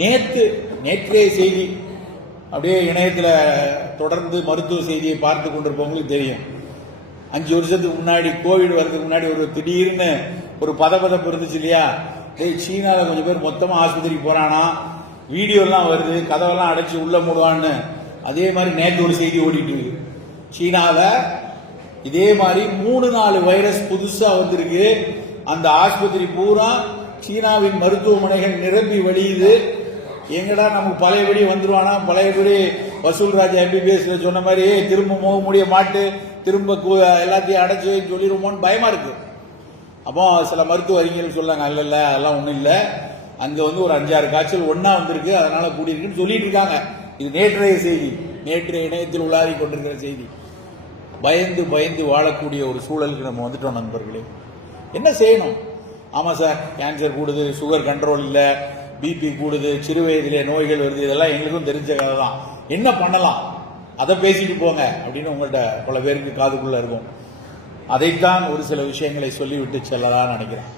நேற்றைய செய்தி அப்படியே இணையத்தில் தொடர்ந்து மருத்துவ செய்தியை பார்த்து கொண்டிருப்பவங்களுக்கு தெரியும். 5 வருஷத்துக்கு முன்னாடி கோவிட் வர்றதுக்கு முன்னாடி ஒரு திடீர்னு ஒரு பதப்பதப்பு இருந்துச்சு இல்லையா? சீனாவில் கொஞ்சம் பேர் மொத்தமா ஆஸ்பத்திரிக்கு போறானா, வீடியோலாம் வருது, கதவெல்லாம் அடைச்சி உள்ள மூடுவான்னு. அதே மாதிரி நேற்று ஒரு செய்தி ஓடிட்டு இருக்கு. சீனாவில் இதே மாதிரி 3-4 வைரஸ் புதுசா வந்திருக்கு. அந்த ஆஸ்பத்திரி பூரா சீனாவின் மருத்துவமனைகள் நிரம்பி வழியுது. எங்கடா நமக்கு பழையபடி வந்துருவானா, பழையபடி வசூல் ராஜா MBBS சொன்ன மாதிரி திரும்ப போக முடிய மாட்டு, திரும்ப எல்லாத்தையும் அடைச்சு சொல்லிடுவோமோன்னு பயமா இருக்கு. அப்போ சில மருத்துவ அறிஞர்கள் சொல்லாங்க, இல்ல அதெல்லாம் ஒண்ணும் இல்ல, அங்க ஒரு 5-6 காய்ச்சல் ஒன்னா வந்திருக்கு, அதனால கூடியிருக்குன்னு சொல்லிட்டு இருக்காங்க. இது நேற்றைய செய்தி, நேற்றைய இணையத்தில் உலாரி கொண்டிருக்கிற செய்தி. பயந்து பயந்து வாழக்கூடிய ஒரு சூழலுக்கு நம்ம வந்துட்டோம் நண்பர்களே. என்ன செய்யணும்? ஆமா சார், கேன்சர் கூடுது, சுகர் கண்ட்ரோல் இல்ல, BP கூடுது, சிறு வயதிலே நோய்கள் வருது, இதெல்லாம் எங்களுக்கும் தெரிஞ்ச கதை தான். என்ன பண்ணலாம், அதை பேசிட்டு போங்க அப்படின்னு உங்கள்கிட்ட பல பேருக்கு காதுக்குள்ள இருக்கும். அதைத்தான் ஒரு சில விஷயங்களை சொல்லிவிட்டு செல்லலாம்னு நினைக்கிறேன்.